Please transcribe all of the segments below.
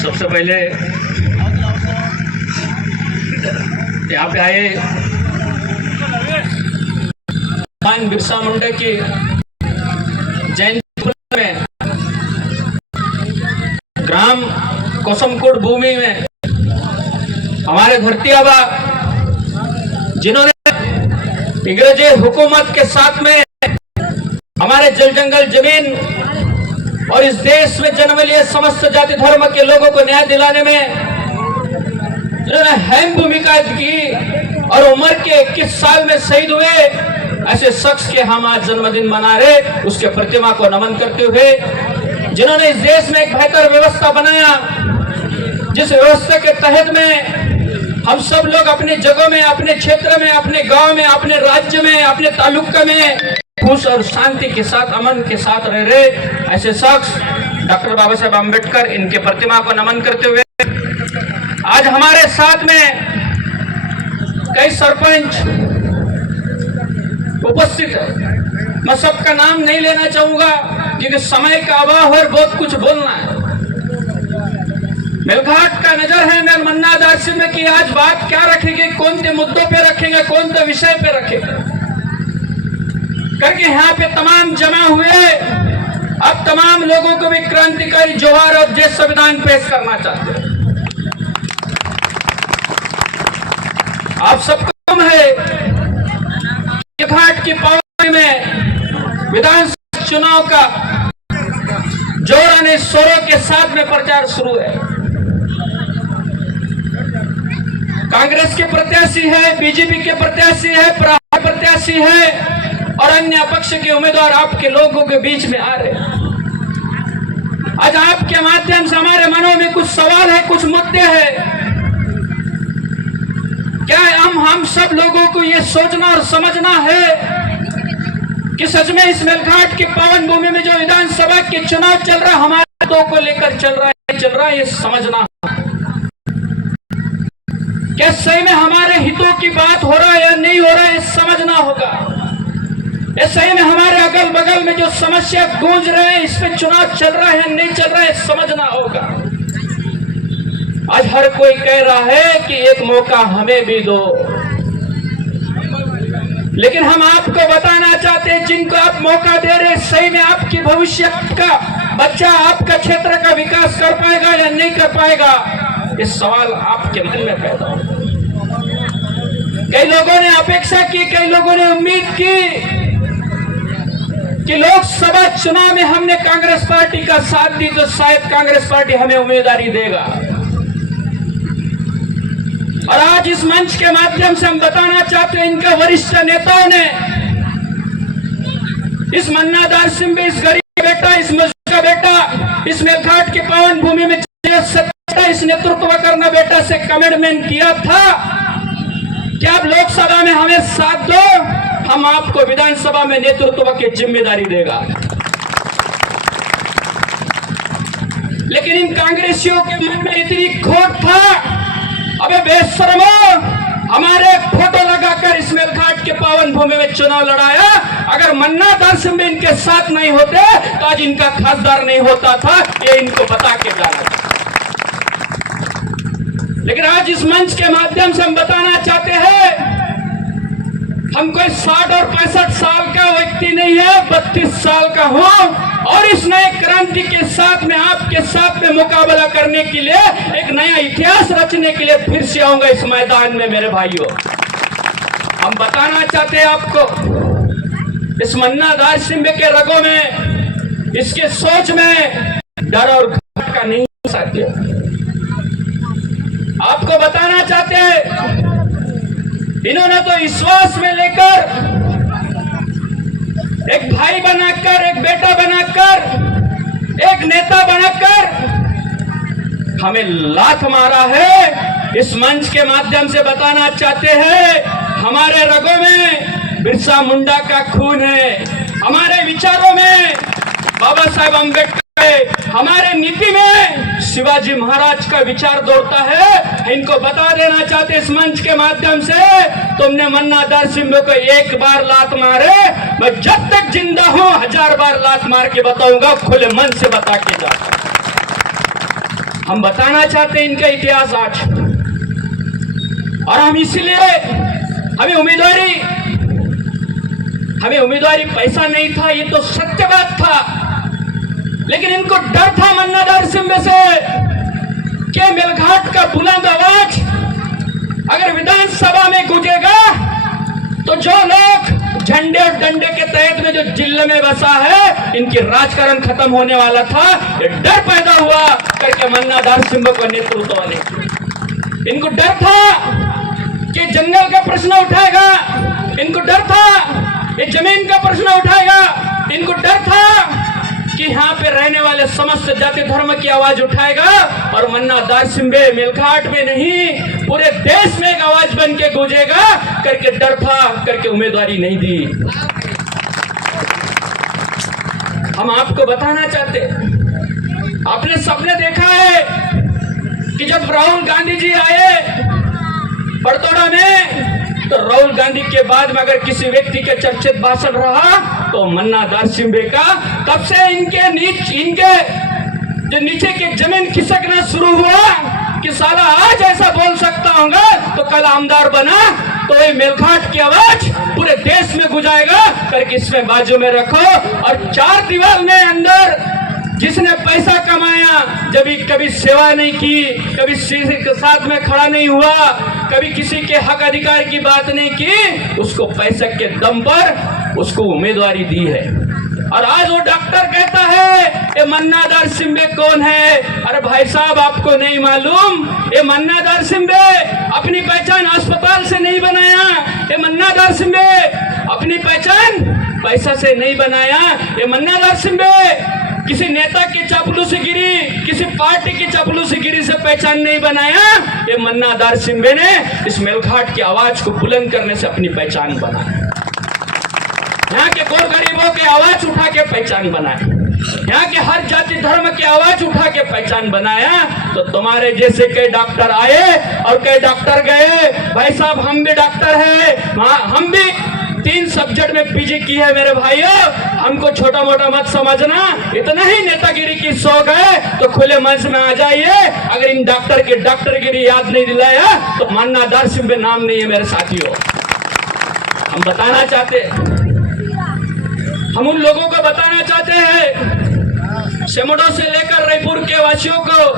सबसे पहले यहाँ पे आए भगवान बिरसा मुंडा की जयंती में ग्राम कोसमकोट भूमि में हमारे धरती आबा जिन्होंने अंग्रेजी हुकूमत के साथ में हमारे जल जंगल जमीन और इस देश में जन्म लिए समस्त जाति धर्म के लोगों को न्याय दिलाने में जिन्होंने अहम भूमिका की और उम्र के 21 साल में शहीद हुए, ऐसे शख्स के हम आज जन्मदिन मना रहे, उसके प्रतिमा को नमन करते हुए जिन्होंने इस देश में एक बेहतर व्यवस्था बनाया, जिस व्यवस्था के तहत में हम सब लोग अपने जगहों में, अपने क्षेत्र में, अपने गांव में, अपने राज्य में, अपने तालुका में खुश और शांति के साथ, अमन के साथ रह रहे, ऐसे शख्स डॉक्टर बाबा साहेब अम्बेडकर, इनके प्रतिमा को नमन करते हुए आज हमारे साथ में कई सरपंच उपस्थित है। मैं सबका नाम नहीं लेना चाहूंगा क्योंकि समय का अभाव है, बहुत कुछ बोलना है। मेलघाट का नजर है मैं मन्ना दार्शी में कि आज बात क्या रखेंगे, कौन से मुद्दों पे रखेंगे, कौन से विषय पे रखेंगे करके यहाँ पे तमाम जमा हुए। अब तमाम लोगों को भी क्रांतिकारी जोहार और जय संविधान पेश करना चाहते हैं। आप सबको मालूम है मेलघाट की पावनी में विधानसभा चुनाव का जोराने शोरों के साथ में प्रचार शुरू है। कांग्रेस के प्रत्याशी है, बीजेपी के प्रत्याशी है, प्रहार प्रत्याशी है और अन्य पक्ष के उम्मीदवार आपके लोगों के बीच में आ रहे हैं। आज आपके माध्यम से हमारे मनों में कुछ सवाल है, कुछ मुद्दे हैं। क्या हम सब लोगों को ये सोचना और समझना है कि सच में इस मेलघाट की पावन भूमि में जो विधानसभा के चुनाव चल रहा है हमारे हितों को लेकर चल रहा है, ये समझना। क्या सही में हमारे हितों की बात हो रहा है या नहीं हो रहा है, ये समझना होगा। ये सही में हमारे अगल बगल में जो समस्या गूंज रहे हैं, इस पे चुनाव चल रहा है या नहीं चल रहा है, समझना होगा। आज हर कोई कह रहा है कि एक मौका हमें भी दो, लेकिन हम आपको बताना चाहते हैं जिनको आप मौका दे रहे, सही में आपकी भविष्य का बच्चा आपका क्षेत्र का विकास कर पाएगा या नहीं कर पाएगा, ये सवाल आपके मन में पैदा हो। कई लोगों ने अपेक्षा की, कई लोगों ने उम्मीद की कि लोकसभा चुनाव में हमने कांग्रेस पार्टी का साथ दी तो शायद कांग्रेस पार्टी हमें उम्मीदवारी देगा। और आज इस मंच के माध्यम से हम बताना चाहते हैं इनके वरिष्ठ नेताओं ने इस मन्ना दार्शी में, इस गरीब बेटा, इस मजदूर का बेटा, इस मेलघाट की पावन भूमि में इस नेतृत्व करना बेटा से कमिटमेंट किया था कि आप लोकसभा में हमें साथ दो, हम आपको विधानसभा में नेतृत्व की जिम्मेदारी देगा। लेकिन इन कांग्रेसियों के मन में इतनी खोट था, अबे बेशर्मो, हमारे फोटो लगाकर इस मेलघाट के पावन भूमि में चुनाव लड़ाया। अगर मन्ना दार्शी में इनके साथ नहीं होते तो आज इनका खासदार नहीं होता था, ये इनको बता के जाना था। लेकिन आज इस मंच के माध्यम से हम बताना चाहते हैं हम कोई 60 और 65 साल का व्यक्ति नहीं है, 32 साल का हूं और इस नए क्रांति के साथ में आपके साथ में मुकाबला करने के लिए, एक नया इतिहास रचने के लिए फिर से आऊंगा इस मैदान में। मेरे भाइयों, हम बताना चाहते हैं आपको इस मन्ना दार्शी के रगों में, इसके सोच में डर और घबराहट का नहीं साथी। आपको बताना चाहते हैं इन्होंने तो विश्वास में लेकर एक भाई बनाकर, एक बेटा बनाकर, एक नेता बनाकर हमें लात मारा है। इस मंच के माध्यम से बताना चाहते हैं हमारे रगों में बिरसा मुंडा का खून है, हमारे विचारों में बाबा साहेब अम्बेडकर, हमारे नीति में शिवाजी महाराज का विचार दौड़ता है। इनको बता देना चाहते इस मंच के माध्यम से, तुमने मन्ना दार्शी को एक बार लात मारे, मैं जब तक जिंदा हूं 1000 बार लात मार के बताऊंगा, खुले मन से बता के जा। हम बताना चाहते हैं इनका इतिहास आज, और हम इसीलिए हमें उम्मीदवारी पैसा नहीं था, ये तो सत्य बात था, लेकिन इनको डर था मन्ना दारसिम्बे से कि मेलघाट का बुलंद आवाज अगर विधानसभा में गूंजेगा तो जो लोग झंडे और डंडे के तहत में जो जिले में बसा है, इनकी राजकारण खत्म होने वाला था। ये डर पैदा हुआ करके मन्ना दारसिम्बे को नेतृत्व वाले, इनको डर था कि जंगल का प्रश्न उठाएगा, इनको डर था ये जमीन का प्रश्न उठाएगा, इनको डर था कि यहाँ पे रहने वाले समस्त जाति धर्म की आवाज उठाएगा, और मन्ना दारसिम्बे मेलघाट में नहीं पूरे देश में एक आवाज बन के गूंजेगा करके डर था, करके उम्मीदवारी नहीं दी। हम आपको बताना चाहते, आपने सबने देखा है कि जब राहुल गांधी जी आए बड़तोड़ा में, तो राहुल गांधी के बाद में अगर किसी व्यक्ति के चर्चित भाषण रहा तो मन्ना दारसिम्बे का। तब से इनके जो नीचे की जमीन खिसकना शुरू हुआ कि साला आज ऐसा बोल सकता होगा तो कल आमदार बना तो ये मेलघाट की आवाज पूरे देश में गुजाएगा करके इसमें बाजू में रखो। और चार दीवार में अंदर जिसने पैसा कमाया, जब कभी सेवा नहीं की, कभी किसी के साथ में खड़ा नहीं हुआ, कभी किसी के हक अधिकार की बात नहीं की, उसको पैसे के दम पर उसको उम्मीदवारी दी है। और आज वो डॉक्टर कहता है ये मन्ना दारसिम्बे कौन है? अरे भाई साहब, आपको नहीं मालूम, ये मन्ना दारसिम्बे अपनी पहचान अस्पताल से नहीं बनाया, ये मन्ना दारसिम्बे अपनी पहचान पैसा से नहीं बनाया, ये मन्ना दारसिम्बे किसी नेता की चापलूसीगिरी, किसी पार्टी की चापलूसीगिरी से पहचान नहीं बनाया। ये मन्ना दारसिम्बे ने इस मेलघाट की आवाज को बुलंद करने से अपनी पहचान बनाया, यहाँ के गोर गरीबों की आवाज उठा के पहचान बनाया, यहाँ के हर जाति धर्म की आवाज उठा के पहचान बनाया। तो तुम्हारे जैसे कई डॉक्टर आए और कई डॉक्टर गए। भाई साहब, हम भी डॉक्टर हैं, हम भी 3 सब्जेक्ट में पीजी की है मेरे भाइयों, हमको छोटा मोटा मत समझना। इतना ही नेतागिरी की शौक है तो खुले मंच में आ जाइए। अगर इन डॉक्टर की डॉक्टरगिरी याद नहीं दिलाया तो मन्ना दारसिम्बे नाम नहीं है मेरे साथियों। हम बताना चाहते, हम उन लोगों को बताना चाहते हैं, सेमडो से लेकर रायपुर के वासियों को,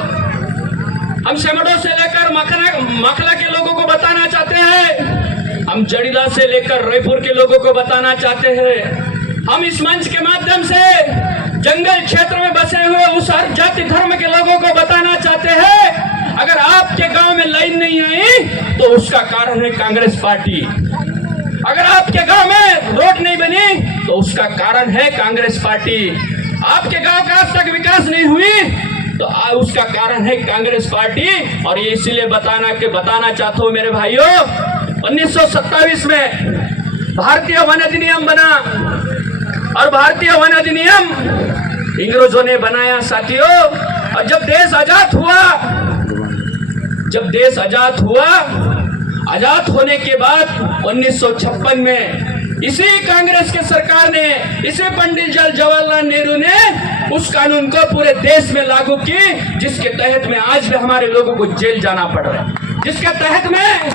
हम सेमडो से लेकर मखला के लोगों को बताना चाहते हैं, हम जड़ीदा से लेकर रायपुर के लोगों को बताना चाहते हैं। हम इस मंच के माध्यम से जंगल क्षेत्र में बसे हुए उस हर जाति धर्म के लोगों को बताना चाहते हैं, अगर आपके गांव में लाइन नहीं आई तो उसका कारण है कांग्रेस पार्टी। अगर आपके गांव में रोड नहीं बनी तो उसका कारण है कांग्रेस पार्टी। आपके गांव का आज तक विकास नहीं हुई तो उसका कारण है कांग्रेस पार्टी। और ये इसलिए बताना चाहता हूं मेरे भाइयों, 1927 में भारतीय वन अधिनियम बना, और भारतीय वन अधिनियम इंग्रेजों ने बनाया साथियों। और जब देश आजाद होने के बाद 1956 में इसी कांग्रेस के सरकार ने, इसी पंडित जवाहरलाल नेहरू ने उस कानून को पूरे देश में लागू की, जिसके तहत में आज भी हमारे लोगों को जेल जाना पड़ रहा है, जिसके तहत में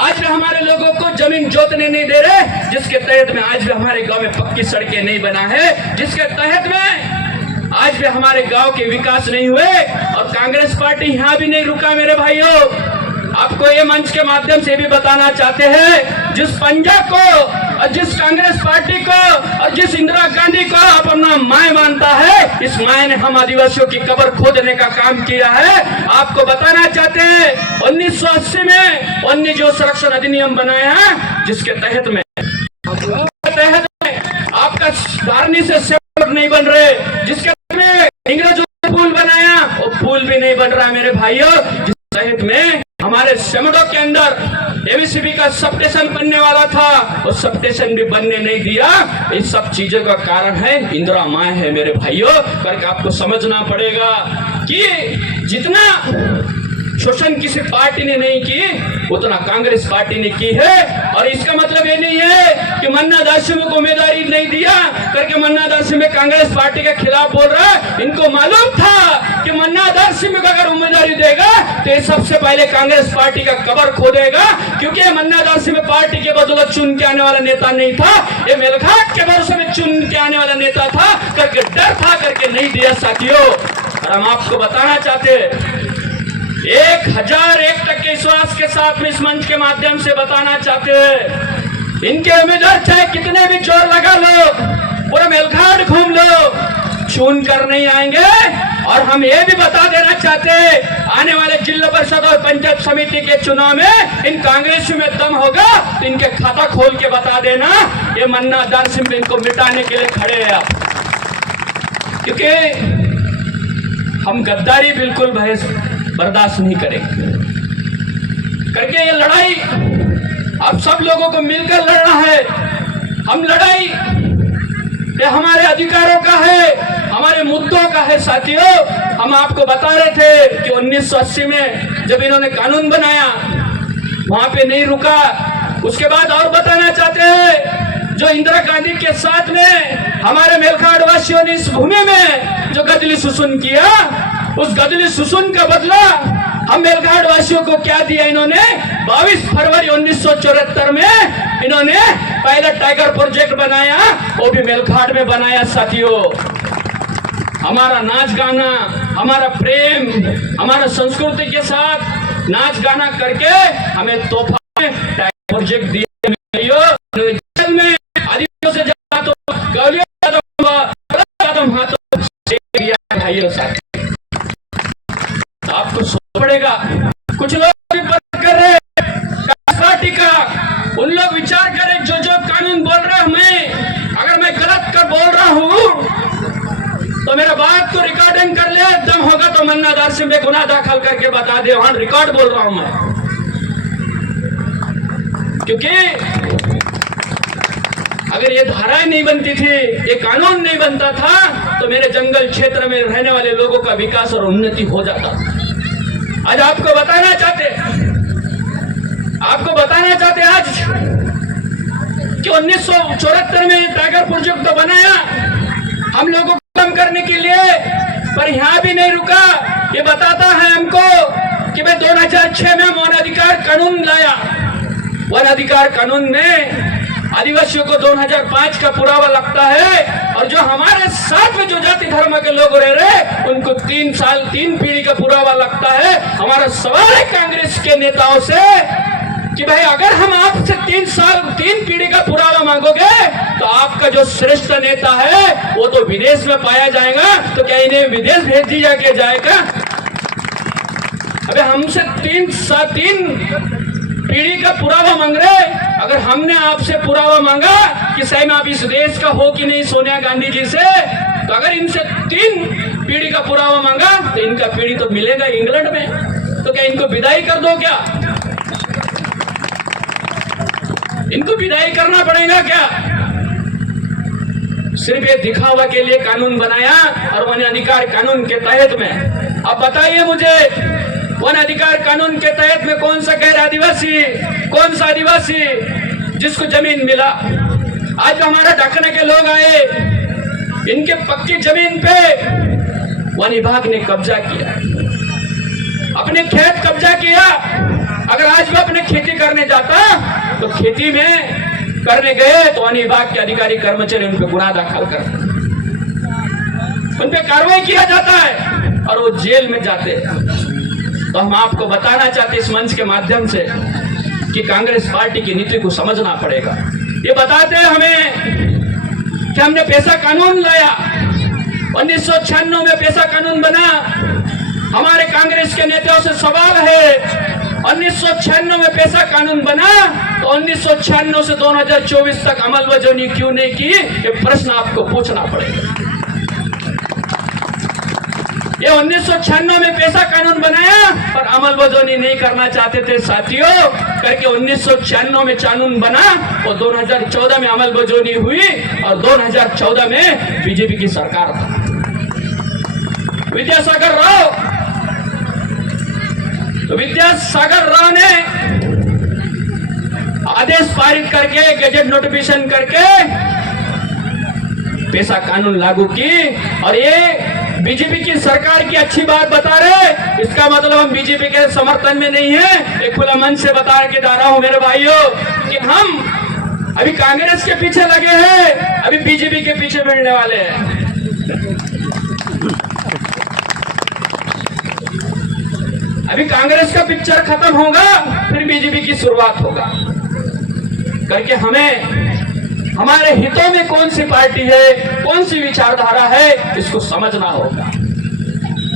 आज भी हमारे लोगों को जमीन जोतने नहीं दे रहे, जिसके तहत में आज भी हमारे गांव में पक्की सड़कें नहीं बना है, जिसके तहत में आज भी हमारे गांव के विकास नहीं हुए। और कांग्रेस पार्टी यहाँ भी नहीं रुका मेरे भाइयों। आपको ये मंच के माध्यम से भी बताना चाहते हैं, जिस पंजाब को और जिस कांग्रेस पार्टी को और जिस इंदिरा गांधी को आप अपना माय मानता है, इस माय ने हम आदिवासियों की कब्र खोदने का काम किया है। आपको बताना चाहते हैं 1980 में वन्य जीव संरक्षण अधिनियम बनाया, जिसके तहत में आपका धारनी से सेवक नहीं बन रहे, जिसके तहत में इंग्रेजों ने पुल बनाया, वो पुल भी नहीं बन रहा मेरे भाइयों। जिस तहत में हमारे सेमडो के अंदर एमसीबी का सब स्टेशन बनने वाला था, वो सब स्टेशन भी बनने नहीं दिया। इस सब चीजों का कारण है इंदिरा माँ है मेरे भाइयों, करके आपको समझना पड़ेगा कि जितना शोषण किसी पार्टी ने नहीं की, उतना कांग्रेस पार्टी ने की है। और इसका मतलब ये नहीं है कि मन्ना दासियों को उम्मीदवारी नहीं दिया करके मन्ना दासियों में कांग्रेस पार्टी के खिलाफ बोल रहा है। इनको मालूम था कि मन्ना दासियों को अगर उम्मीदवारी देगा तो ये सबसे पहले कांग्रेस पार्टी का कबर खोदेगा, क्योंकि मन्ना दासियों में पार्टी के बदौलत चुन के आने वाला नेता नहीं था, ये मेलघाट के भरोसे में चुन के आने वाला नेता था करके डर था करके नहीं दिया साथियों। और हम आपको बताना चाहते 1001% विश्वास के साथ में इस मंच के माध्यम से बताना चाहते हैं, इनके उम्मीदवार चाहे कितने भी जोर लगा लो, पूरा मेलघाट घूम लो, चुन कर नहीं आएंगे। और हम ये भी बता देना चाहते हैं, आने वाले जिला परिषद और पंचायत समिति के चुनाव में इन कांग्रेसियों में दम होगा तो इनके खाता खोल के बता देना, ये मन्ना दासियों में इनको मिटाने के लिए खड़े हैं आप। क्योंकि हम गद्दारी बिल्कुल बर्दाश्त नहीं करेंगे करके ये लड़ाई अब सब लोगों को मिलकर लड़ना है। हम लड़ाई ये हमारे अधिकारों का है, हमारे मुद्दों का है साथियों। हम आपको बता रहे थे कि 1980 में जब इन्होंने कानून बनाया वहां पे नहीं रुका। उसके बाद और बताना चाहते हैं, जो इंदिरा गांधी के साथ में हमारे मेलघाट वासियों ने इस भूमि में जो गदली सुसुन किया, उस गदली सुसुन का बदला हम मेलघाट वासियों को क्या दिया इन्होंने। 22 फरवरी 1974 में इन्होंने पहला टाइगर प्रोजेक्ट बनाया, वो भी मेलघाट में बनाया साथियों। हमारा नाच गाना, हमारा प्रेम, हमारा संस्कृति के साथ नाच गाना करके हमें तोहफा में टाइगर प्रोजेक्ट दिया। में आदिवासियों से ज्यादा तो गौलियों हाथों भाइयों साथ आपको सोचना पड़ेगा। कुछ लोग भी बात कर रहे हैं पार्टी का, उन लोग विचार करें जो जो कानून बोल रहा हूं मैं, अगर मैं गलत कर बोल रहा हूं तो मेरा बात को रिकॉर्डिंग कर ले, दम होगा तो मन्ना दासियों में गुनाह दाखिल करके बता दे, वहां रिकॉर्ड बोल रहा हूं मैं। क्योंकि अगर ये धाराएं नहीं बनती थी, ये कानून नहीं बनता था तो मेरे जंगल क्षेत्र में रहने वाले लोगों का विकास और उन्नति हो जाता। आज आपको बताना चाहते आज कि 1974 में टाइगर प्रोजेक्ट तो बनाया हम लोगों को कम करने के लिए, पर यहां भी नहीं रुका। ये बताता है हमको कि भाई 2006 में वन अधिकार कानून लाया। वन अधिकार कानून में आदिवासियों को 2005 का पुरावा लगता है, और जो हमारे साथ में जो जाति धर्म के लोग रह रहे उनको 3 पीढ़ी का पुरावा लगता है। हमारा सवाल है कांग्रेस के नेताओं से कि भाई अगर हम आपसे 3 पीढ़ी का पुरावा मांगोगे तो आपका जो श्रेष्ठ नेता है वो तो विदेश में पाया जाएगा, तो क्या इन्हें विदेश भेज दिया जाएगा? अबे हमसे 3 पीढ़ी का पुरावा मांग रहे। अगर हमने आपसे पुरावा मांगा कि सही में आप इस देश का हो कि नहीं सोनिया गांधी जी से, तो अगर इनसे 3 पीढ़ी का पुरावा मांगा तो इनका पीढ़ी तो मिलेगा इंग्लैंड में, तो क्या इनको विदाई कर दो? क्या इनको विदाई करना पड़ेगा क्या? सिर्फ ये दिखावा के लिए कानून बनाया और वन अधिकार कानून के तहत में। अब बताइए मुझे, वन अधिकार कानून के तहत में कौन सा गैर आदिवासी, कौन सा आदिवासी जिसको जमीन मिला? आज हमारा ढकने के लोग आए, इनके पक्की जमीन पे वन विभाग ने कब्जा किया, अपने खेत कब्जा किया। अगर आज भी अपने खेती करने जाता तो खेती में करने गए तो वन विभाग के अधिकारी कर्मचारी उन पे गुनाह दाखिल करते, उन पे कार्रवाई किया जाता है और वो जेल में जाते हैं। तो हम आपको बताना चाहते इस मंच के माध्यम से कि कांग्रेस पार्टी की नीति को समझना पड़ेगा। ये बताते हैं हमें कि हमने पैसा कानून लाया, 1996 में पैसा कानून बना। हमारे कांग्रेस के नेताओं से सवाल है, 1996 में पैसा कानून बना तो 1996 से 2024 तक अमलबजावनी क्यों नहीं की? ये प्रश्न आपको पूछना पड़ेगा। ये 1996 में पैसा कानून बनाया पर अमलबजावनी नहीं करना चाहते थे साथियों, करके 1996 में कानून बना और 2014 में अमलबजावनी हुई और 2014 में बीजेपी की सरकार था। विद्यासागर राव तो विद्यासागर राव ने आदेश पारित करके गजट नोटिफिकेशन करके पेशा कानून लागू की। और ये बीजेपी की सरकार की अच्छी बात बता रहे, इसका मतलब हम बीजेपी के समर्थन में नहीं है। एक खुला मन से बता के जा रहा हूं मेरे भाइयों कि हम अभी कांग्रेस के पीछे लगे हैं, अभी बीजेपी के पीछे भिड़ने वाले हैं। अभी कांग्रेस का पिक्चर खत्म होगा, फिर बीजेपी की शुरुआत होगा करके हमें हमारे हितों में कौन सी पार्टी है, कौन सी विचारधारा है, इसको समझना होगा।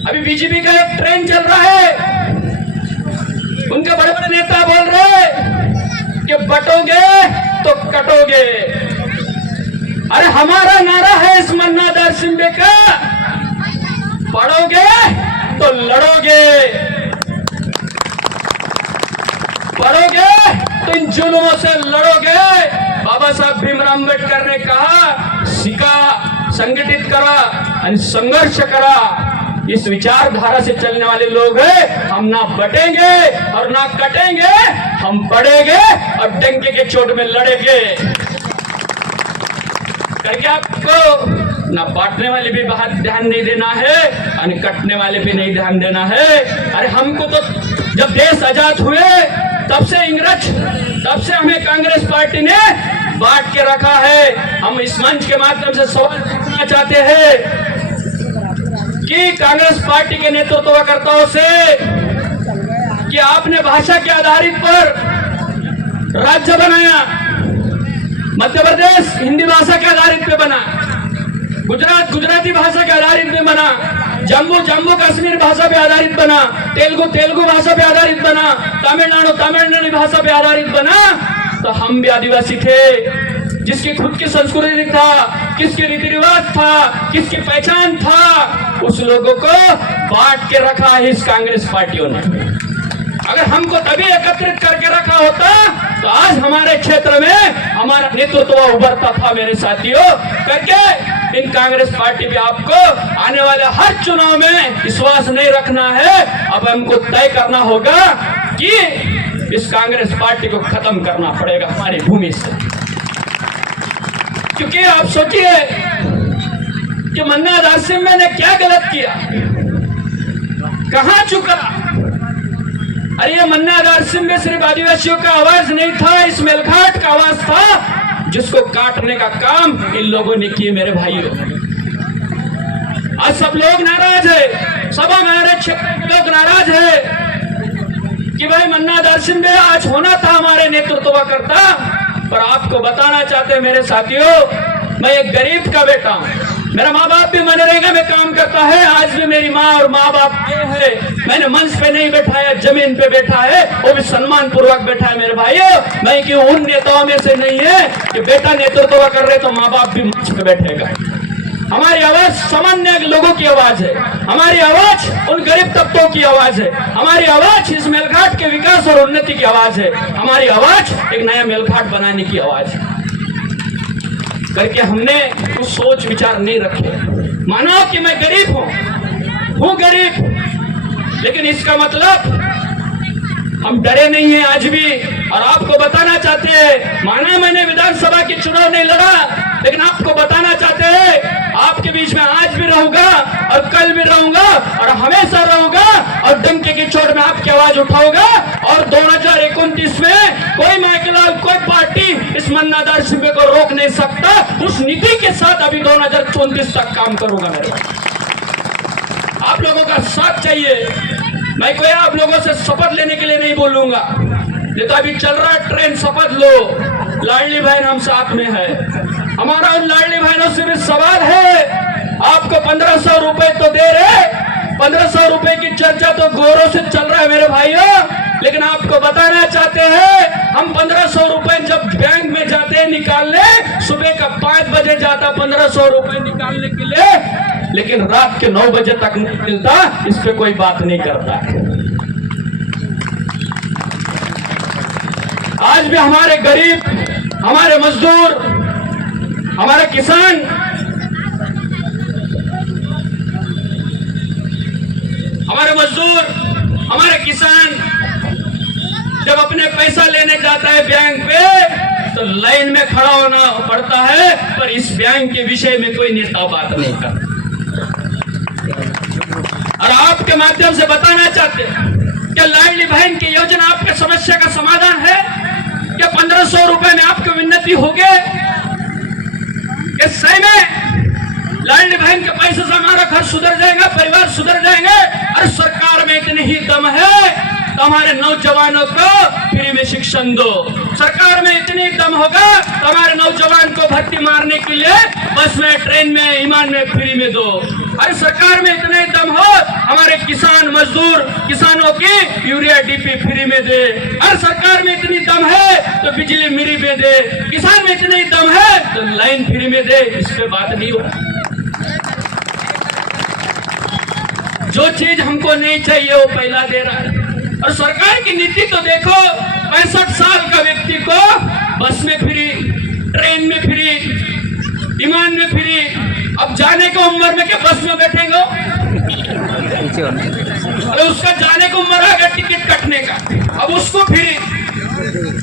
अभी बीजेपी का एक ट्रेंड चल रहा है, उनके बड़े बड़े नेता बोल रहे कि बटोगे तो कटोगे। अरे हमारा नारा है इस मन्नादार सिंबे का, पढ़ोगे तो लड़ोगे, पढ़ोगे तो इन जुल्मों से लड़ोगे। बाबा साहब भीमराव अम्बेडकर ने कहा, सिखा, संगठित करा और संघर्ष करा। इस विचारधारा से चलने वाले लोग हैं। हम ना बटेंगे और ना कटेंगे, हम पढ़ेंगे और डंके के चोट में लड़ेंगे करके आपको ना बांटने वाले भी बहुत ध्यान नहीं देना है और कटने वाले भी नहीं ध्यान देना है। अरे हमको तो जब देश आजाद हुए तब से इंग्रज, तब से हमें कांग्रेस पार्टी ने बांट के रखा है। हम इस मंच के माध्यम से सवाल पूछना चाहते हैं कि कांग्रेस पार्टी के नेतृत्वकर्ताओं से कि आपने भाषा के आधारित पर राज्य बनाया, मध्य प्रदेश हिंदी भाषा के आधारित पे बना, गुजरात गुजराती भाषा के आधारित पे बना, जम्मू जम्मू कश्मीर भाषा पे आधारित बना, तेलुगु तेलुगु भाषा पे आधारित बना, तमिलनाडु तमिलनाडु भाषा पे आधारित बना। तो हम भी आदिवासी थे, जिसकी खुद की संस्कृति था, किसके रीति रिवाज था, किसकी पहचान था, उस लोगों को बांट के रखा है इस कांग्रेस पार्टियों ने। अगर हमको तभी एकत्रित करके रखा होता तो आज हमारे क्षेत्र में हमारा नेतृत्व उभरता था मेरे साथियों करके। इन कांग्रेस पार्टी पे आपको आने वाले हर चुनाव में विश्वास नहीं रखना है। अब हमको तय करना होगा कि इस कांग्रेस पार्टी को खत्म करना पड़ेगा हमारी भूमि से। क्योंकि आप सोचिए कि मन्नादार सिंह ने क्या गलत किया, कहां चुका। अरे ये मन्नादार सिंह में सिर्फ आदिवासियों का आवाज नहीं था, इस मेलघाट का आवाज था, जिसको काटने का काम इन लोगों ने किए मेरे भाइयों। आज सब लोग नाराज है, सब हमारे क्षेत्र के लोग नाराज है कि भाई मन्नादार सिंह में आज होना था हमारे नेतृत्वकर्ता। पर आपको बताना चाहते हैं मेरे साथियों, मैं एक गरीब का बेटा हूं, मेरा माँ बाप भी मनरेगा में काम करता है, आज भी मेरी माँ और माँ बाप है। मैंने मंच पे नहीं बैठा है, जमीन पे बैठा है, वो भी सम्मान पूर्वक बैठा है मेरे भाइयों। मैं क्यों उन नेताओं में से नहीं है कि बेटा नेतृत्व कर रहे तो माँ बाप भी मंच पे बैठेगा। हमारी आवाज सामान्य लोगों की आवाज है, हमारी आवाज उन गरीब तबकों की आवाज है, हमारी आवाज इस मेलघाट के विकास और उन्नति की आवाज है, हमारी आवाज एक नया मेलघाट बनाने की आवाज है करके हमने कुछ सोच विचार नहीं रखे। मानो कि मैं गरीब हूं गरीब, लेकिन इसका मतलब हम डरे नहीं हैं आज भी। और आपको बताना चाहते हैं, माना मैंने विधानसभा के चुनाव नहीं लड़ा, लेकिन आपको बताना चाहते हैं आपके बीच में आज भी रहूंगा और कल भी रहूंगा और हमेशा रहूंगा और डंके की चोट में आपकी आवाज उठाऊंगा। और 2029 में कोई माइकलाल, कोई पार्टी इस मन्नादार सिंह को रोक नहीं सकता। उस नीति के साथ अभी 2034 तक काम करूंगा मेरे भाई। आप लोगों का साथ चाहिए। मैं कोई आप लोगों से शपथ लेने के लिए नहीं बोलूंगा, ये तो अभी चल रहा है ट्रेंड, शपथ लो, लाडली बहन हम साथ में है। हमारा उन लाडली बहनों से भी सवाल है, आपको 1500 रुपए तो दे रहे, 1500 रुपए की चर्चा तो गौरव से चल रहा है मेरे भाइयों, लेकिन आपको बताना चाहते हैं हम 1500 रुपए जब बैंक में जाते हैं निकालने, सुबह का 5 बजे जाता 1500 रुपए निकालने के लिए, लेकिन रात के 9 बजे तक नहीं मिलता। इस पे कोई बात नहीं करता। आज भी हमारे गरीब, हमारे मजदूर, हमारे किसान, हमारे मजदूर हमारे किसान जब अपने पैसा लेने जाता है बैंक पे तो लाइन में खड़ा होना पड़ता है, पर इस बैंक के विषय में कोई नेता बात नहीं करता। और आपके माध्यम से बताना चाहते हैं कि लाडली बहन की योजना आपके समस्या का समाधान है? क्या 1500 रुपए में आपकी उन्नति होगी? इस सही में लाडली बहन के पैसे से हमारा घर सुधर जाएगा, परिवार सुधर जाएंगे? और सरकार में इतनी ही दम है तो हमारे नौजवानों को फ्री में शिक्षण दो। सरकार में इतनी दम होगा तो हमारे नौजवान को भर्ती मारने के लिए बस में, ट्रेन में, विमान में फ्री में दो। अरे सरकार में इतने दम हो हमारे किसान मजदूर, किसानों की यूरिया डीपी फ्री में दे। अरे सरकार में इतनी दम है तो बिजली फ्री में दे। किसान में इतनी दम है तो लाइन फ्री में दे। इस पे बात नहीं हो। जो चीज हमको नहीं चाहिए वो पहला दे रहा है। और सरकार की नीति तो देखो, 65 साल का व्यक्ति को बस में फ्री, ट्रेन में फ्री, विमान में फ्री। अब जाने को उम्र में क्या बस में बैठेंगे? अरे उसका जाने को उम्र है टिकट कटने का, अब उसको फ्री।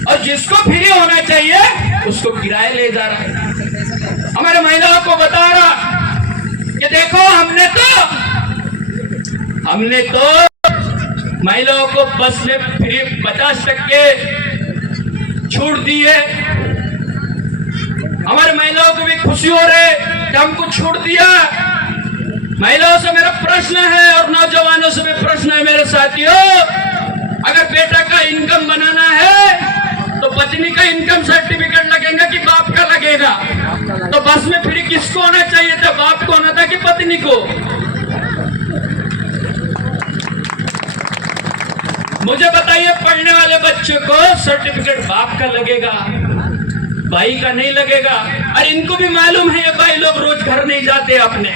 और जिसको फ्री होना चाहिए उसको किराए ले जा रहा है। हमारे महिलाओं को बता रहा कि देखो हमने तो महिलाओं को बस में फ्री 50% छूट दी है। हमारे महिलाओं को भी खुशी हो रही कि हमको छूट दिया। महिलाओं से मेरा प्रश्न है और नौजवानों से भी प्रश्न है मेरे साथियों, अगर बेटा का इनकम बनाना है तो पत्नी का इनकम सर्टिफिकेट लगेगा कि बाप का लगेगा? तो बस में फ्री किसको होना चाहिए था? बाप को होना था कि पत्नी को? मुझे बताइए, पढ़ने वाले बच्चे को सर्टिफिकेट बाप का लगेगा, भाई का नहीं लगेगा। और इनको भी मालूम है ये भाई लोग रोज घर नहीं जाते अपने।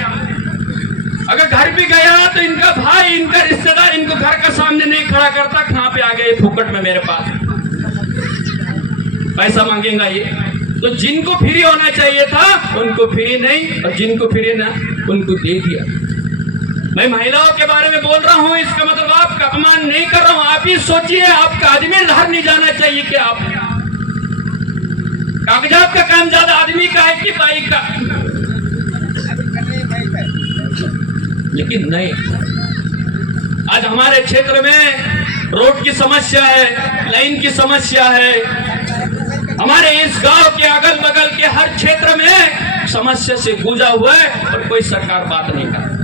अगर घर भी गया तो इनका भाई, इनका रिश्तेदार इनको घर का सामने नहीं खड़ा करता। कहां पे आ गए फुकट में मेरे पास पैसा मांगेगा ये? तो जिनको फ्री होना चाहिए था उनको फ्री नहीं, और जिनको फ्री ना उनको दे दिया। मैं महिलाओं के बारे में बोल रहा हूं, इसका मतलब आपका अपमान नहीं कर रहा हूं। आप ही सोचिए, आपका आदमी बाहर नहीं जाना चाहिए क्या? आप कागजात का काम ज्यादा आदमी का है कि बाई का? लेकिन नहीं, आज हमारे क्षेत्र में रोड की समस्या है, लाइन की समस्या है। हमारे इस गांव के अगल बगल के हर क्षेत्र में समस्या से गुजरा हुआ है और कोई सरकार बात नहीं कर।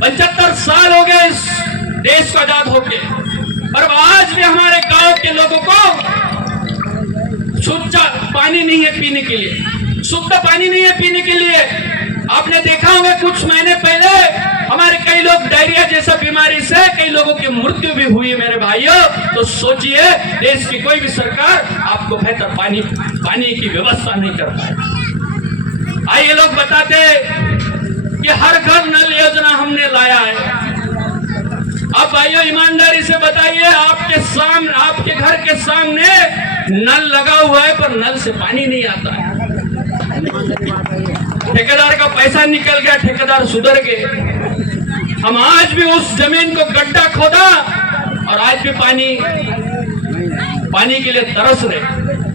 75 साल हो गए इस देश को आजाद होके, और आज भी हमारे गांव के लोगों को शुद्ध पानी नहीं है पीने के लिए, शुद्ध पानी नहीं है पीने के लिए। आपने देखा होगा कुछ महीने पहले हमारे कई लोग डायरिया जैसा बीमारी से कई लोगों की मृत्यु भी हुई मेरे भाइयों। तो सोचिए, देश की कोई भी सरकार आपको बेहतर पानी की व्यवस्था नहीं कर पाए। आइए लोग बताते कि हर घर नल योजना हमने लाया है। अब भाइयों ईमानदारी से बताइए, आपके घर के सामने नल लगा हुआ है पर नल से पानी नहीं आता है। ठेकेदार का पैसा निकल गया, ठेकेदार सुधर गए। हम आज भी उस जमीन को गड्ढा खोदा और आज भी पानी के लिए तरस रहे।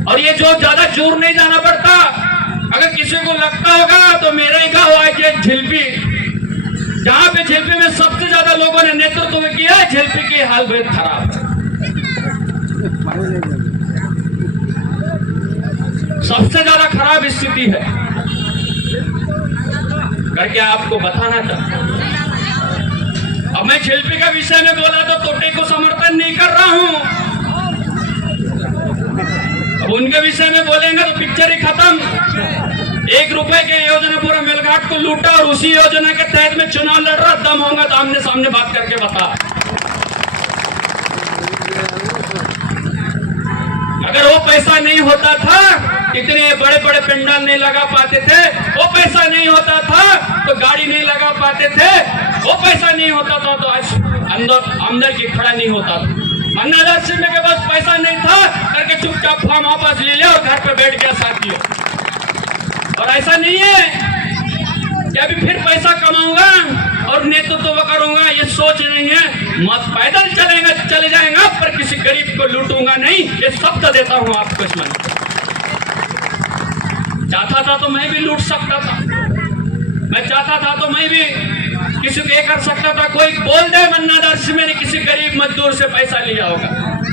और ये जो ज्यादा दूर नहीं जाना पड़ता। अगर किसी को लगता होगा तो मेरा ही गाँव है झिल्पी, जहां पे झिल्पी में सबसे ज्यादा लोगों ने नेतृत्व किया। झिल्पी की हाल बेहद खराब, सबसे ज्यादा खराब स्थिति है करके आपको बताना चाहता हूं। अब मैं झिल्पी का विषय में बोला तो तोटे को समर्थन नहीं कर रहा हूं। अब उनके विषय में बोलेंगे तो पिक्चर ही खत्म। 1 रुपए के योजना पूरा मेलघाट को लूटा और उसी योजना के तहत में चुनाव लड़ रहा। दम होगा तो आमने सामने बात करके बता। अगर वो पैसा नहीं होता था, इतने बड़े बड़े पंडाल नहीं लगा पाते थे। वो पैसा नहीं होता था तो गाड़ी नहीं लगा पाते थे। वो पैसा नहीं होता था तो आज अंदर की खड़ा नहीं होता था। अन्नादार सिंह के पास पैसा नहीं था करके चुपचाप फॉर्म वापस ले लिया और घर पे बैठ गया साथियों। और ऐसा नहीं है कि अभी फिर पैसा कमाऊंगा और नेतृत्व करूंगा, ये सोच नहीं है। मत पैदल चलेगा चले जाएगा, पर किसी गरीब को लूटूंगा नहीं, ये शब्द देता हूं आपको। इस मन चाहता था तो मैं भी लूट सकता था, मैं चाहता था तो मैं भी किसी को ये कर सकता था। कोई बोल दे मन्ना दार्शी मैंने किसी गरीब मजदूर से पैसा लिया होगा,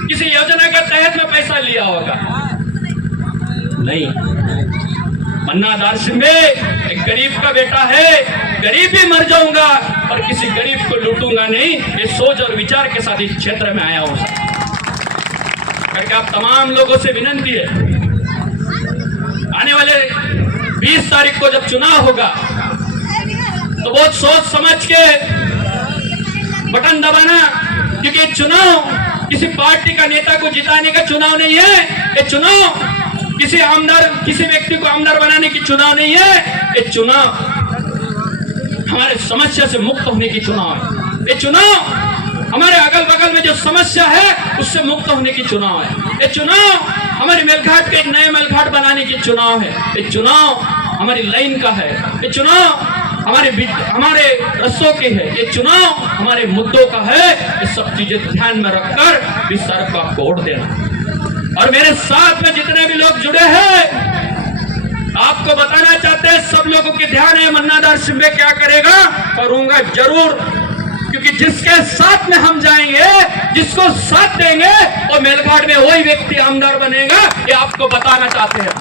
किसी योजना के तहत में पैसा लिया होगा, नहीं। मन्ना दार्शी में एक गरीब का बेटा है, गरीब ही मर जाऊंगा पर किसी गरीब को लूटूंगा नहीं, ये सोच और विचार के साथ इस क्षेत्र में आया हूं। करके आप तमाम लोगों से विनंती है, आने वाले 20 तारीख को जब चुनाव होगा तो बहुत सोच समझ के बटन दबाना, क्योंकि चुनाव किसी पार्टी का नेता को जिताने का चुनाव नहीं है, ये चुनाव किसी आमदार, किसी व्यक्ति को आमदार बनाने की चुनाव नहीं है, ये चुनाव हमारे समस्या से मुक्त होने की चुनाव है। ये चुनाव हमारे अगल बगल में जो समस्या है उससे मुक्त होने की चुनाव है। ये चुनाव हमारे मेलघाट के एक नए मेलघाट बनाने की चुनाव है। ये चुनाव हमारी लाइन का है, ये चुनाव हमारे रस्सों की है, ये चुनाव हमारे मुद्दों का है। ये सब चीजें ध्यान में रखकर 20 तारीख को आपको वोट देना। और मेरे साथ में जितने भी लोग जुड़े हैं, आपको बताना चाहते हैं, सब लोगों के ध्यान है मन्ना दार्शी में क्या करेगा, करूंगा जरूर, क्योंकि जिसके साथ में हम जाएंगे, जिसको साथ देंगे, वो मेलघाट में वही व्यक्ति आमदार बनेगा, ये आपको बताना चाहते हैं।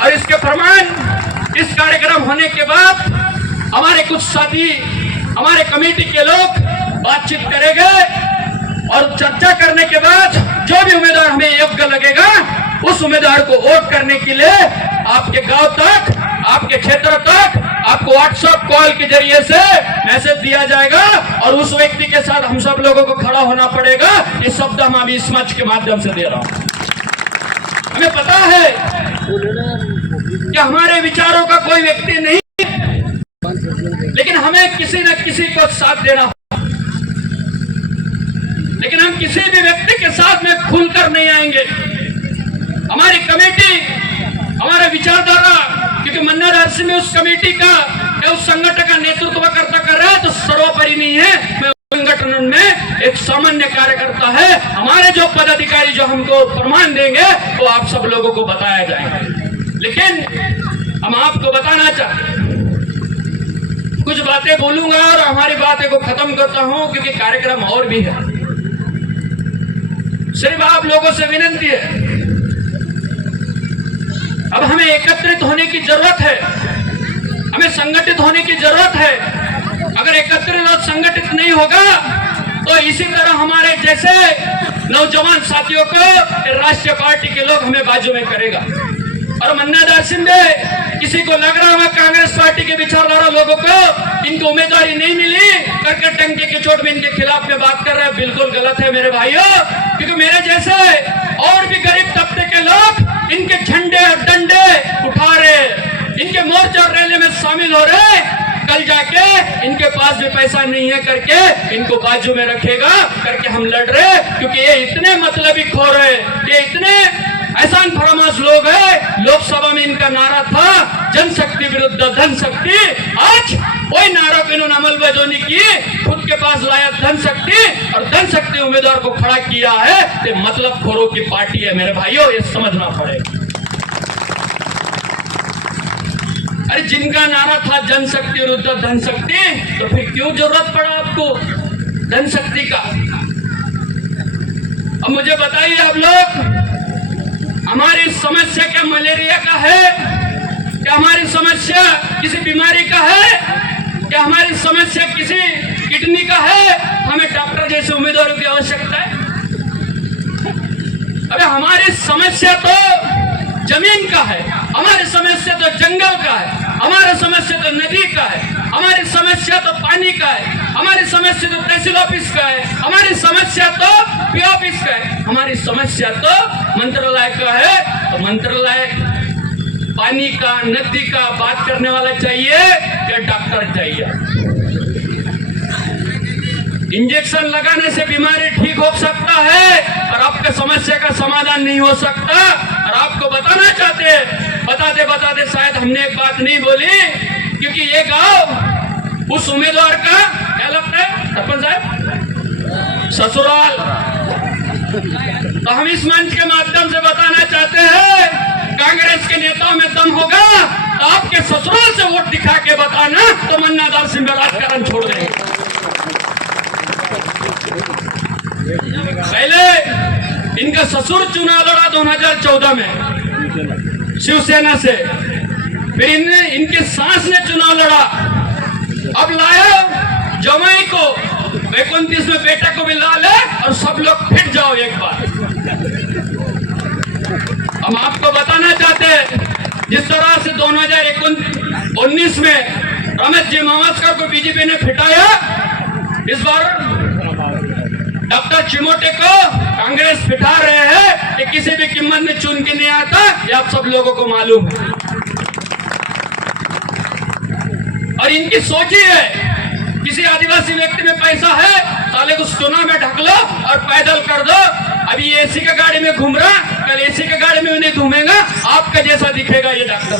और इसके प्रमाण इस कार्यक्रम होने के बाद हमारे कुछ साथी, हमारे कमेटी के लोग बातचीत करेंगे और चर्चा करने के बाद जो भी उम्मीदवार हमें योग्य लगेगा उस उम्मीदवार को वोट करने के लिए आपके गांव तक, आपके क्षेत्र तक आपको व्हाट्सएप कॉल के जरिए से मैसेज दिया जाएगा और उस व्यक्ति के साथ हम सब लोगों को खड़ा होना पड़ेगा। ये शब्द हम अभी इस मंच के माध्यम से दे रहा हूं। हमें पता है कि हमारे विचारों का कोई व्यक्ति नहीं, लेकिन हमें किसी न किसी को साथ देना होगा। लेकिन हम किसी भी व्यक्ति के साथ में खुलकर नहीं आएंगे। हमारी कमेटी, हमारा विचारधारा, क्योंकि मन्ना दार्शी में उस कमेटी का या उस संगठन का नेतृत्व करता कर रहा है तो सर्वोपरि नहीं है। मैं संगठन में एक सामान्य कार्यकर्ता है। हमारे जो पदाधिकारी जो हमको प्रमाण देंगे वो आप सब लोगों को बताया जाएगा। लेकिन हम आपको बताना चाहते हैं, कुछ बातें बोलूंगा और हमारी बातें को खत्म करता हूं, क्योंकि कार्यक्रम और भी है। सिर्फ आप लोगों से विनंती है, अब हमें एकत्रित होने की जरूरत है, हमें संगठित होने की जरूरत है। अगर एकत्रित और संगठित नहीं होगा तो इसी तरह हमारे जैसे नौजवान साथियों को राष्ट्रीय पार्टी के लोग हमें बाजू में करेगा। और मन्ना दार्शी में किसी को लग रहा है कांग्रेस पार्टी के विचारधारा लोगों को इनको उम्मीदवारी नहीं मिली करके टंके की चोट में इनके खिलाफ में बात कर रहे हैं, बिल्कुल गलत है मेरे भाइयों। क्योंकि मेरे जैसे और भी गरीब तबके के लोग इनके झंडे और डंडे उठा रहे, इनके मोर्चा और रैली में शामिल हो रहे। कल जाके इनके पास भी पैसा नहीं है करके इनको बाजू में रखेगा करके हम लड़ रहे, क्योंकि ये इतने मतलबी खो रहे, ये इतने एहसान फरामोश लोग हैं। लोकसभा में इनका नारा था जनशक्ति विरुद्ध धन शक्ति, आज वही नारा को इन्होंने अमलबजावनी की, खुद के पास लाया धन शक्ति और धन शक्ति उम्मीदवार को खड़ा किया है। ये मतलब खोरों की पार्टी है मेरे भाइयों, ये समझना पड़ेगा। अरे जिनका नारा था जनशक्ति विरुद्ध धन शक्ति, तो फिर क्यों जरूरत पड़ा आपको धन शक्ति का? अब मुझे बताइए आप लोग, हमारी समस्या क्या मलेरिया का है? क्या हमारी समस्या किसी बीमारी का है? क्या हमारी समस्या किसी किडनी का है? हमें डॉक्टर जैसे उम्मीदवारों की आवश्यकता है? अबे हमारी समस्या तो जमीन का है, हमारी समस्या तो जंगल का है, हमारी समस्या तो नदी का है, हमारी समस्या तो पानी का है, हमारी समस्या तो तहसील ऑफिस का है, हमारी समस्या तो पी ऑफिस का है, हमारी समस्या तो मंत्रालय का है। तो मंत्रालय पानी का, नदी का बात करने वाला चाहिए या डॉक्टर चाहिए? इंजेक्शन लगाने से बीमारी ठीक हो सकता है और आपके समस्या का समाधान नहीं हो सकता। और आपको बताना चाहते हैं, बताते बताते शायद हमने एक बात नहीं बोली, क्योंकि ये गांव उस उम्मीदवार का क्या लगता है सरपंच साहब, ससुराल। तो हम इस मंच के माध्यम से बताना चाहते हैं, कांग्रेस के नेताओं में दम होगा तो आपके ससुराल से वोट दिखा के बताना, तो मन्नादार सिंह राजकारण छोड़ देंगे। पहले इनका ससुर चुनाव लड़ा 2014 में शिवसेना से, फिर इनके सास ने चुनाव लड़ा, अब लाया जमाई को, 29 में बेटा को भी ला ले और सब लोग फिट जाओ एक बार। हम आपको बताना चाहते हैं, जिस तरह से 2019 में रमेश जी मावस्कर को बीजेपी ने फिटाया, इस बार डॉक्टर चिमोटे को कांग्रेस फिटा रहे हैं कि किसी भी कीमत में चुन के नहीं आता, ये आप सब लोगों को मालूम है। और इनकी सोच ही है, किसी आदिवासी व्यक्ति में पैसा है, साले को सोना में ढक लो और पैदल कर दो। अभी एसी का गाड़ी में घूम रहा, कल एसी का गाड़ी में नहीं घूमेगा, आपका जैसा दिखेगा ये डॉक्टर।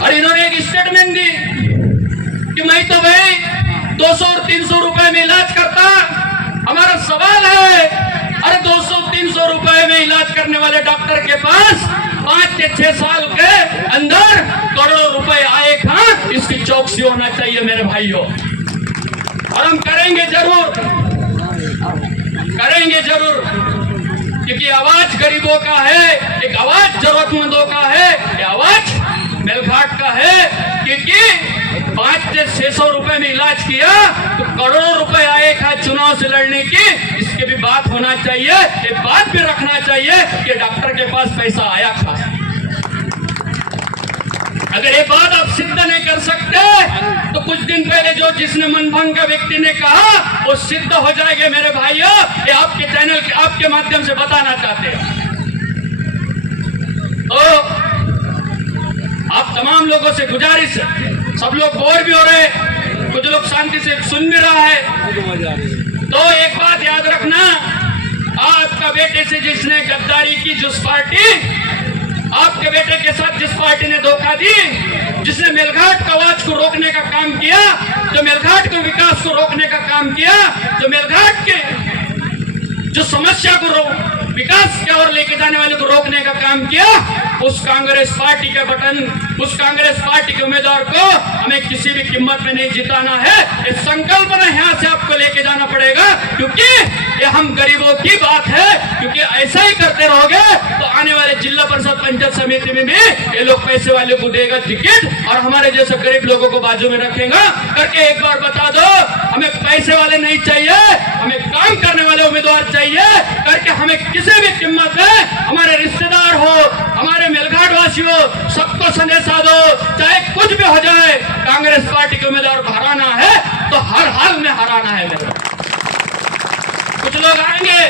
और इन्होंने एक स्टेटमेंट दी कि मैं तो भाई 200 और 300 रुपए में इलाज करता। हमारा सवाल है, अरे 200-300 रुपए में इलाज करने वाले डॉक्टर के पास 5 से 6 साल के अंदर करोड़ों रुपए आए कहां, इसकी चौकसी होना चाहिए मेरे भाइयों। और हम करेंगे जरूर, क्योंकि आवाज गरीबों का है, एक आवाज जरूरतमंदों का है, ये आवाज मेलघाट का है। क्योंकि 5 से 600 रुपए में इलाज किया तो करोड़ों रुपए आए था चुनाव से लड़ने की, इसके भी बात होना चाहिए, एक बात भी रखना चाहिए कि डॉक्टर के पास पैसा आया था। अगर ये बात आप सिद्ध नहीं कर सकते तो कुछ दिन पहले जो जिसने मनभंग का व्यक्ति ने कहा वो सिद्ध हो जाएगा मेरे भाइयों। ये आपके चैनल के आपके माध्यम से बताना चाहते हैं। तो आप तमाम लोगों से गुजारिश है, सब लोग बोर भी हो रहे, कुछ लोग शांति से सुन भी रहा है, तो एक बात याद रखना, आपका बेटे से जिसने गद्दारी की, जिस पार्टी आपके बेटे के साथ जिस पार्टी ने धोखा दी, जिसने मेलघाट का आवाज को रोकने का काम किया, जो मेलघाट के विकास को रोकने का काम किया, जो मेलघाट के जो समस्या को विकास की ओर लेके जाने वाले को रोकने का काम किया, उस कांग्रेस पार्टी के उस कांग्रेस पार्टी के उम्मीदवार को हमें किसी भी कीमत में नहीं जिताना है। इस संकल्प में यहाँ से आपको लेके जाना पड़ेगा, क्योंकि ये हम गरीबों की बात है। क्योंकि ऐसा ही करते रहोगे तो आने वाले जिला परिषद पंचायत समिति में भी ये लोग पैसे वाले को देगा टिकट और हमारे जैसे गरीब लोगों को बाजू में रखेगा। करके एक बार बता दो, हमें पैसे वाले नहीं चाहिए, हमें काम करने वाले उम्मीदवार चाहिए। करके हमें किसी भी कीमत में हमारे रिश्तेदार हो, हमारे मेलघाट वासी हो, सबको संदेशा दो, चाहे कुछ भी हो जाए, कांग्रेस पार्टी के उम्मीदवार को हराना है तो हर हाल में हराना है। कुछ लोग आएंगे,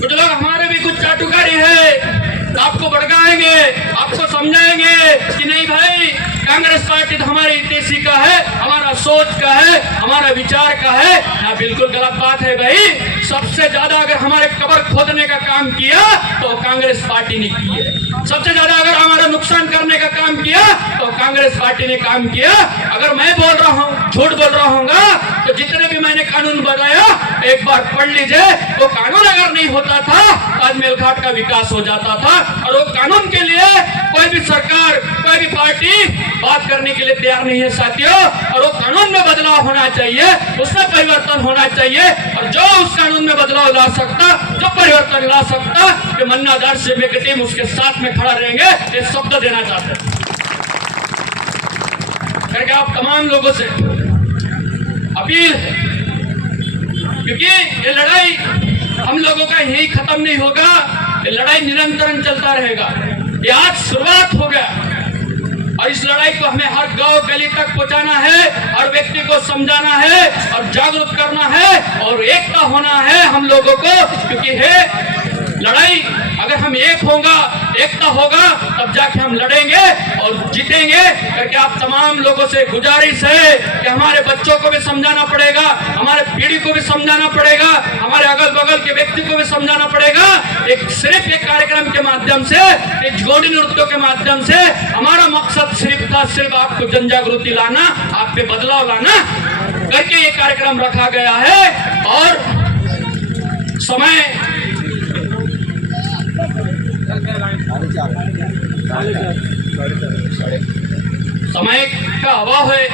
कुछ लोग हमारे भी कुछ चाटुकारी है, आपको भड़काएंगे, आपको समझाएंगे कि नहीं भाई कांग्रेस पार्टी तो हमारे हितैषी का है, हमारा सोच का है, हमारा विचार का है। ना, बिल्कुल गलत बात है भाई। सबसे ज्यादा अगर हमारे कब्र खोदने का काम किया तो कांग्रेस पार्टी ने की है। सबसे ज्यादा अगर हमारा नुकसान करने का काम किया तो कांग्रेस पार्टी ने काम किया। अगर मैं बोल रहा हूँ, झूठ बोल रहा हूँगा, तो जितने भी मैंने कानून बनाया एक बार पढ़ लीजिए। वो कानून अगर नहीं होता था आज मेलघाट का विकास हो जाता था। और वो कानून के लिए कोई भी सरकार, कोई भी पार्टी बात करने के लिए तैयार नहीं है साथियों। और वो कानून में बदलाव होना चाहिए, उसमें परिवर्तन होना चाहिए। और जो उस कानून में बदलाव ला सकता, जो परिवर्तन ला सकता, कि मन्नादार से मेरी टीम उसके साथ में खड़ा रहेंगे, ये शब्द देना चाहते हैं। करके आप तमाम लोगों से अपील है, क्योंकि ये लड़ाई हम लोगों का यही खत्म नहीं होगा, ये लड़ाई निरंतर चलता रहेगा। ये आज शुरुआत हो गया और इस लड़ाई को हमें हर गांव गली तक पहुंचाना है, हर व्यक्ति को समझाना है और जागरूक करना है और एकता होना है हम लोगों को। क्योंकि है लड़ाई, अगर हम एक होगा, एकता होगा, तब जाके हम लड़ेंगे और जीतेंगे। करके आप तमाम लोगों से गुजारिश है कि हमारे बच्चों को भी समझाना पड़ेगा, हमारे पीढ़ी को भी समझाना पड़ेगा, हमारे अगल बगल के व्यक्ति को भी समझाना पड़ेगा। सिर्फ एक कार्यक्रम के माध्यम से, एक गोडी नृत्यों के माध्यम से हमारा मकसद सिर्फ था, सिर्फ आपको जन जागृति लाना, आप पे बदलाव लाना। करके ये कार्यक्रम रखा गया है। और समय का अभाव है,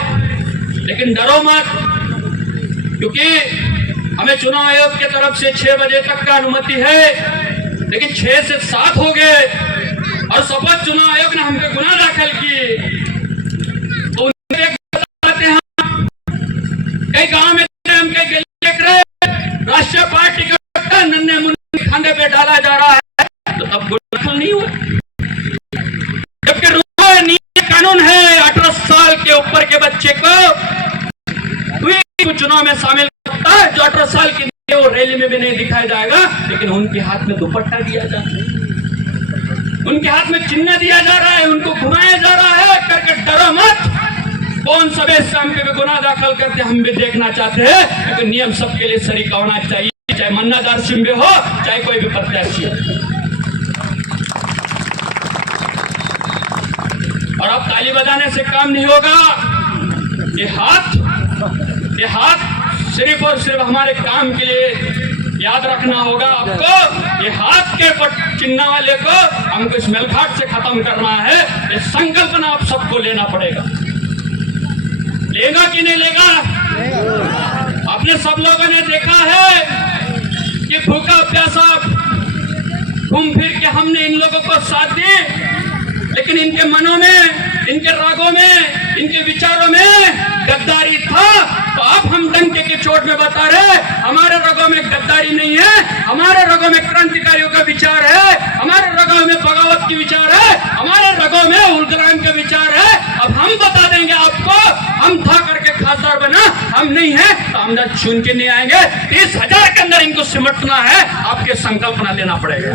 लेकिन डरो मत, क्योंकि हमें चुनाव आयोग की तरफ से 6 बजे तक का अनुमति है, लेकिन 6 से 7 हो गए और शपथ चुनाव आयोग ने हम पे गुनाह दाखिल किए। तो उन्हें बताते हैं कई गांव में हम कई गली देख रहे, राष्ट्रीय पार्टी का नन्हे मुन्ने खाने पे डाला जा रहा है, तो तब गुनाह दाखिल नहीं हुआ। जबकि कानून है 18 साल के ऊपर के बच्चे को चुनाव में शामिल करता है। जो 18 साल की वो रैली में भी नहीं दिखाया जाएगा, लेकिन उनके हाथ में दुपट्टा दिया जा रहा है, उनके हाथ में चिन्ह दिया जा रहा है, उनको घुमाया जा रहा है करके डरो मत। कौन सब शाम के भी गुनाह दाखिल करते हम भी देखना चाहते हैं, लेकिन नियम सबके लिए सरीका होना चाहिए, चाहे मन्ना दार सिंबे हो चाहे कोई भी प्रत्याशी हो। और अब ताली बजाने से काम नहीं होगा। ये हाथ सिर्फ और सिर्फ हमारे काम के लिए याद रखना होगा आपको। ये हाथ के चिन्ह वाले को हमको इस मेलघाट से खत्म करना है। ये संकल्पना आप सबको लेना पड़ेगा। लेगा कि नहीं लेगा? आपने सब लोगों ने देखा है कि भूखा प्यासा घूम फिर के हमने इन लोगों को साथ दी, लेकिन इनके मनों में, इनके रागों में, इनके विचारों में गद्दारी था। तो अब हम डंके की चोट में बता रहे, हमारे रगों में गद्दारी नहीं है, हमारे रगों में क्रांतिकारियों का विचार है, हमारे रगों में बगावत की विचार है, हमारे रगों में उलगराम का विचार है। अब हम बता देंगे आपको, हम था करके खासदार बना, हम नहीं है तो हम चुन के नहीं आएंगे। 30,000 के अंदर इनको सिमटना है, आपके संकल्पना लेना पड़ेगा।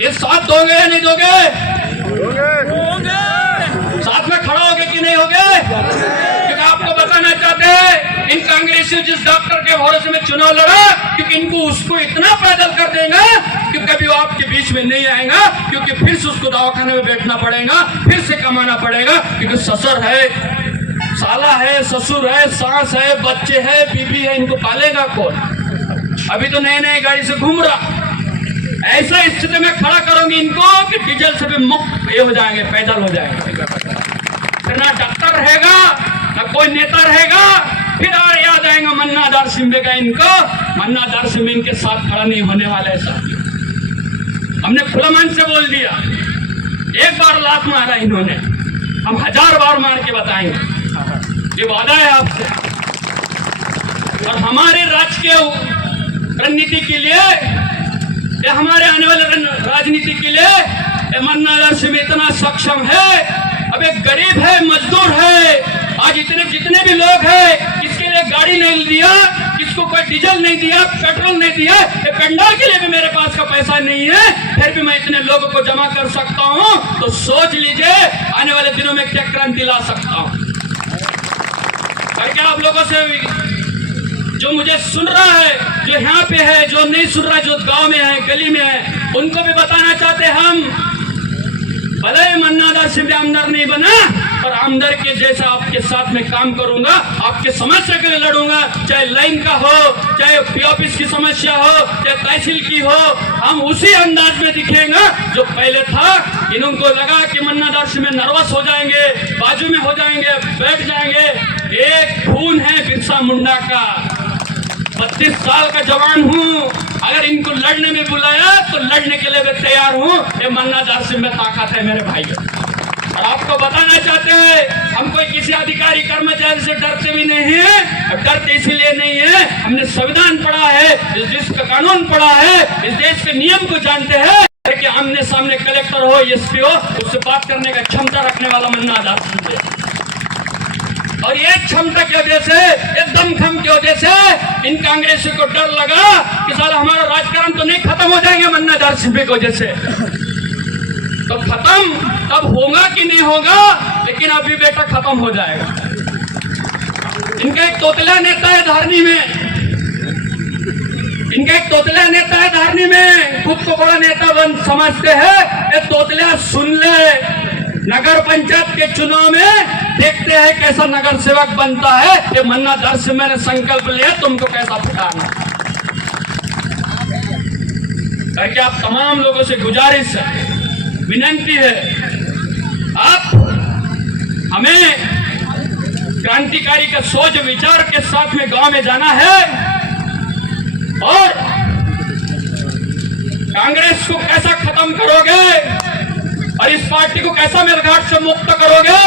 ये साथ दोगे या नहीं दोगे? साथ में खड़ा होगे कि नहीं होगे? क्योंकि आपको बताना चाहते हैं, इन कांग्रेसी जिस डॉक्टर के भरोसे में चुनाव लड़ा, क्योंकि इनको उसको इतना पैदल कर देगा कि कभी वो आपके बीच में नहीं आएगा, क्योंकि फिर से उसको दवाखाने में बैठना पड़ेगा, फिर से कमाना पड़ेगा, क्योंकि ससुर है, साला है, ससुर है, सास है, बच्चे है, बीबी है, इनको पालेगा कौन? अभी तो नए नए गाड़ी से घूम रहा। ऐसा स्थिति में खड़ा करोगे इनको कि डीजल से भी मुक्त ये हो जाएंगे, पैदल हो जाएंगे। फिर ना डॉक्टर रहेगा, ना कोई नेता रहेगा। फिर और याद आएगा मन्ना दार सिंबे का। इनको मन्ना दार सिंबे इनके साथ खड़ा नहीं होने वाला है। हमने खुला मन से बोल दिया, एक बार लात मारा इन्होंने, हम 1000 बार मार के बताएंगे। ये वादा है आपसे। और हमारे राजकीय रणनीति के लिए, हमारे आने वाले राजनीति के लिए मन्ना दार सिंबे इतना सक्षम है। अब एक गरीब है, मजदूर है, आज इतने जितने भी लोग हैं, किसके लिए गाड़ी नहीं दिया, किसको कोई डीजल नहीं दिया, पेट्रोल नहीं दिया, पेंडल के लिए भी मेरे पास का पैसा नहीं है, फिर भी मैं इतने लोगों को जमा कर सकता हूं। तो सोच लीजिए आने वाले दिनों में क्या क्रांति ला सकता हूं। करके आप लोगों से जो मुझे सुन रहा है, जो यहाँ पे है, जो नहीं सुन रहा है, जो गांव में है, गली में है, उनको भी बताना चाहते हम, भले मन्ना दार सिंबे आमदार नहीं बना, पर आमदार के जैसा आपके साथ में काम करूंगा, आपके समस्या के लिए लड़ूंगा, चाहे लाइन का हो, चाहे ऑफिस की समस्या हो, चाहे तहसील की हो, हम उसी अंदाज में दिखेगा जो पहले था। इनको लगा कि मन्ना दार सिंबे नर्वस हो जाएंगे, बाजू में हो जाएंगे, बैठ जाएंगे। एक खून है बिरसा मुंडा का, 32 साल का जवान हूँ। अगर इनको लड़ने में बुलाया तो लड़ने के लिए मैं तैयार हूँ। ये मन्ना दार सिंबे में ताकत है मेरे भाई। और आपको बताना चाहते हैं, हम कोई किसी अधिकारी कर्मचारी से डरते भी नहीं है। डरते इसलिए नहीं है, हमने संविधान पढ़ा है, इस देश का कानून पढ़ा है, इस देश के नियम को जानते हैं कि आमने सामने कलेक्टर हो, एसपी हो, उससे बात करने का क्षमता रखने वाला मन्ना दार सिंबे। और ये क्षमता की वजह से, ये दमखम की वजह से इन कांग्रेसी को डर लगा कि साला हमारा राजकारण तो नहीं खत्म हो जाएंगे मन्ना दार सिंबे की वजह से। तो खत्म तब होगा कि नहीं होगा, लेकिन अभी बेटा खत्म हो जाएगा। इनका एक तोतला नेता है धारनी में, इनका एक तोतला नेता है धारनी में, खुद को बड़ा नेता बन समझते हैं। ये तोतला सुन ले, नगर पंचायत के चुनाव में देखते हैं कैसा नगर सेवक बनता है। ये मन्ना दर से मैंने संकल्प लिया तुमको कैसा फुटाना। करके आप तमाम लोगों से गुजारिश है, विनंती है, आप हमें क्रांतिकारी का सोच विचार के साथ में गांव में जाना है और कांग्रेस को कैसा खत्म करोगे और इस पार्टी को कैसा मेलघाट से मुक्त करोगे,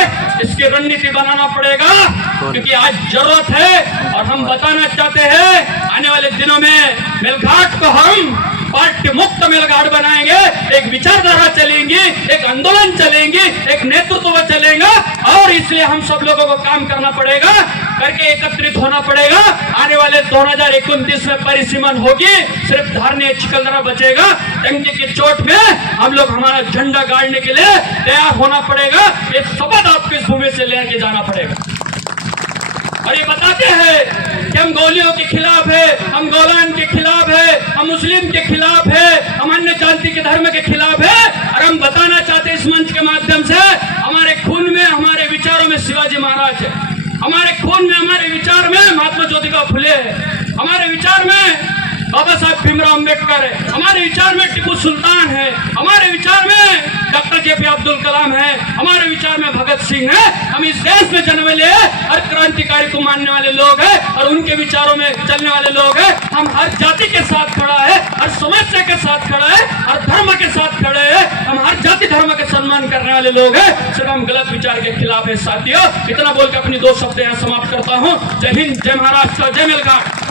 इसकी रणनीति बनाना पड़ेगा। क्योंकि आज जरूरत है और हम बताना चाहते हैं आने वाले दिनों में मेलघाट को हम पार्टी मुक्त मेलघाट बनाएंगे। एक विचारधारा चलेंगी, एक आंदोलन चलेंगी, एक नेतृत्व चलेगा और इसलिए हम सब लोगों को काम करना पड़ेगा, करके एकत्रित होना पड़ेगा। आने वाले 2029 में परिसीमन होगी, सिर्फ धारने चिकलदरा बचेगा। टंकी की चोट में हम लोग हमारा झंडा गाड़ने के लिए तैयार होना पड़ेगा। ये शपथ आपको इस भूमि से लेके जाना पड़ेगा। और ये बताते हैं कि हम गौलियों के खिलाफ है, हम गौलान के खिलाफ है, हम मुस्लिम के खिलाफ है, हम अन्य जाति के धर्म के खिलाफ है। और हम बताना चाहते हैं इस मंच के माध्यम से, हमारे खून में, हमारे विचारों में शिवाजी महाराज है, हमारे खून में, हमारे विचार में महात्मा ज्योतिबा फुले है, हमारे विचार में बाबा साहब भीमराव अम्बेडकर है, हमारे विचार में टीपू सुल्तान है, हमारे विचार में डॉक्टर जेपी अब्दुल कलाम है, हमारे विचार में भगत सिंह है। हम इस देश में जन्म लिए हर क्रांतिकारी को मानने वाले लोग हैं और उनके विचारों में चलने वाले लोग हैं। हम हर जाति के साथ खड़ा है, हर समस्या के साथ खड़ा है, हर धर्म के साथ खड़े हैं। हम हर जाति धर्म के सम्मान करने वाले लोग हैं, सिर्फ हम गलत विचार के खिलाफ है। साथियों, इतना बोलकर अपनी 2 शब्द यहाँ समाप्त करता हूँ। जय हिंद, जय महाराष्ट्र, जय मेलघाट।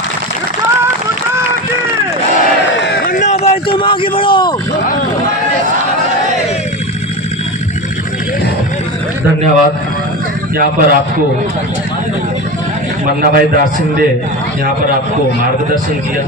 मुन्ना भाई तुम आगे बढ़ो। धन्यवाद। यहाँ पर आपको मन्ना भाई दारसिंदे यहाँ पर आपको मार्गदर्शन किया।